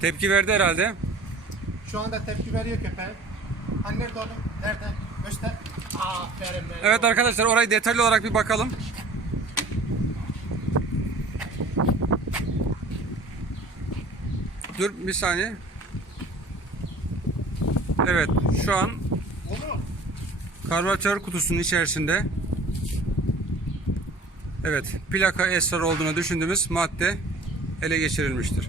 Tepki verdi herhalde. Şu anda tepki veriyor köpeğe. Hani nerede oğlum? Nerede? Göster. Aferin benim. Evet arkadaşlar orayı detaylı olarak bir bakalım. Dur bir saniye. Evet şu an Oğlum. karbüratör kutusunun içerisinde Evet plaka esrar olduğunu düşündüğümüz madde ele geçirilmiştir.